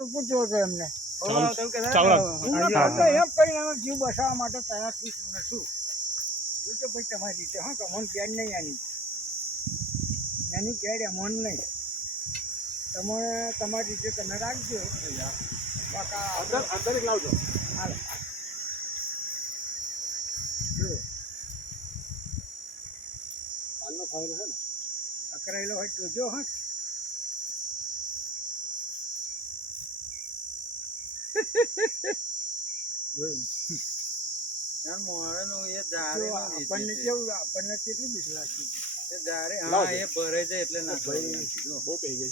પૂછ્યો હતો એમને એમ કરીને અમે જીવ બસાવવા માટે તૈયાર છું ને શું જોજો ભાઈ તમારી રીતે હા કે મન ગેર નહીં એની ગેર મન નહીં તમે તમારી રીતે તમે રાખજો અંદર લાવજો હાલો જો હાલનો ફાઇલ છે ને અકરાયેલો હોય જોજો હા આપણને કેવું આપણને કેટલી બીક લાગતી એ ભરે છે એટલે ના બહુ પી ગઈ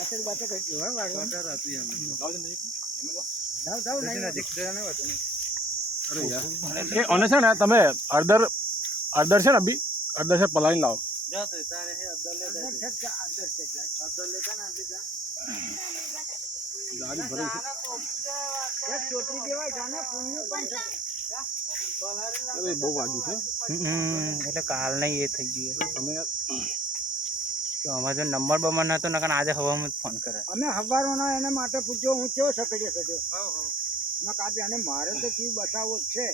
છે બાતો કઈ ગયું ઓને છે ને તમે અડધર છે ને અભી અડધર છે પલાળી લાવો ગાડી ભરી છે બહુ વાગ્યું છે એટલે કાલ નહીં એ થઈ ગયું તમે અમારે જો નંબર બમર નતો નકર આજે હવામાં જ ફોન કરે અમે હવારોના એના માટે પૂછ્યો હું કેવો સકડ્યો ના કાજે અને મારે તો જીવ બચાવવો જ છે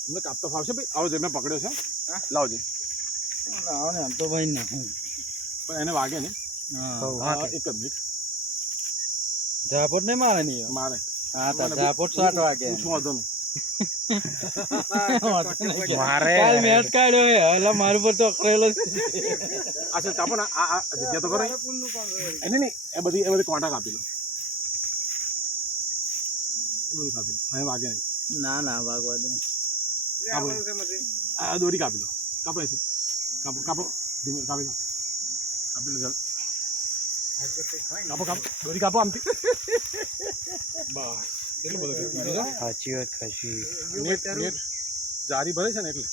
તમને કાપતો ફાવશે ભાઈ આવો જે મેં પકડ્યો છે લાવજે લાવો ને આમ તો ભાઈ ના પણ એને વાગે ને એક જ મિનિટ ઝાપટ નહીં મારે નહીં મારે હા તો ઝાપટ 7 વાગે શું વાંધો નહીં મારે કાલ મેચ કાઢ્યો હે એટલે મારું પર તો અકરેલો છે અચ્છા કાપો ને આ જગ્યા તો કરો એને નહીં એ બધી કોન્ટા કાપી લો એ બધું કાપી લો હવે વાગે નહીં ના ભાગવા દે આ દોરી કાપી લો કાપો એથી કાપો ધીમે કાપી લો ચાલ કાપો દોરી કાપો આમથી બસ એટલું બધું સાચી વાત ખસી નેટ જારી ભરે છે ને એટલે